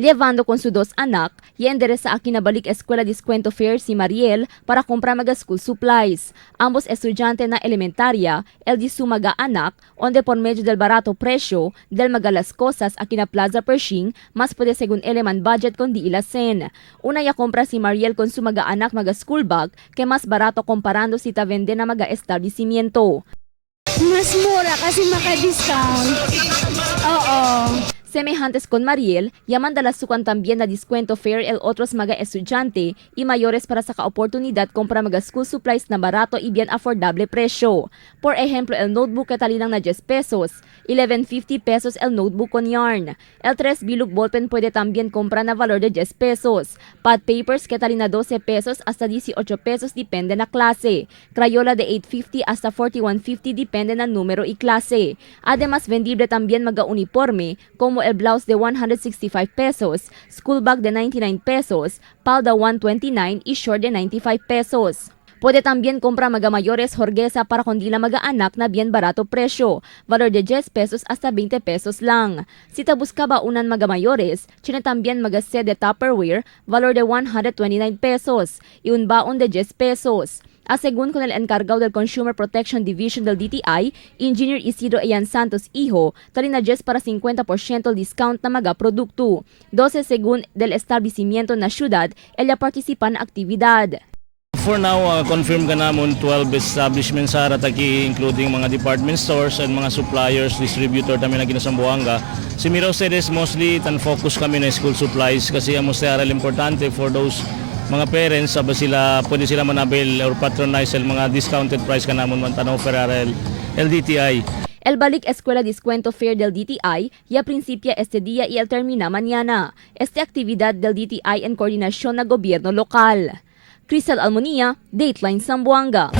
Llevando con sus dos anak, y endereza a kinabalik eskwela Diskwento Fair si Mariel para comprar mga school supplies. Ambos estudyante na elementarya, el di su mga anak, onde por medio del barato presyo, del mga las cosas a kina Plaza Pershing, mas pwede según eleman budget kon di ilasen. Una ya compra si Mariel con su mga anak mga school bag, que mas barato comparando si ta vende na mga establecimiento. Mas mura kasi maka-discount. Oo. Semejantes con Mariel, llaman de la sukan también na Diskwento Fair el otros mga estudyante y mayores para sa ka-oportunidad compra mga school supplies na barato y bien affordable presyo. Por ejemplo, el notebook que talinang na 10 pesos, 11.50 pesos el notebook con yarn. El 3 bilog ballpen pwede también compra na valor de 10 pesos. Pad papers que talina 12 pesos hasta 18 pesos depende na klase. Crayola de 8.50 hasta 41.50 depende na numero y klase. Además, vendible también mga uniforme como el blouse de 165 pesos, school bag de 99 pesos, palda 129 y short de 95 pesos. Puede también comprar mga mayores jorgesa para kundila mga anak na bien barato presyo, valor de 10 pesos hasta 20 pesos lang. Si ta buscaba unan mga mayores, china también mga set de Tupperware, valor de 129 pesos, y un baon de 10 pesos. Según con el encargado del Consumer Protection Division del DTI, Engineer Isidro Ian Santos Hijo, talina 10 para 50% discount na mga produkto. 12 según del establecimiento na syudad, ella participan na aktibidad. For now, confirm ka namon 12 establishments sa Rataki, including mga department stores and mga suppliers, distributor kami na ginasambuanga. Si Miro Sedes, mostly tan-focus kami na school supplies kasi ang most importante for those mga parents, pwede sila manabil or patronize el mga discounted price ka namon man tanaw Ferrarel LDTI. El balik Escuela Diskwento Fair del DTI ya principia este día y el termina mañana. Esta actividad del DTI en coordinación na gobierno lokal. Crisel Almonía, Dateline Zamboanga.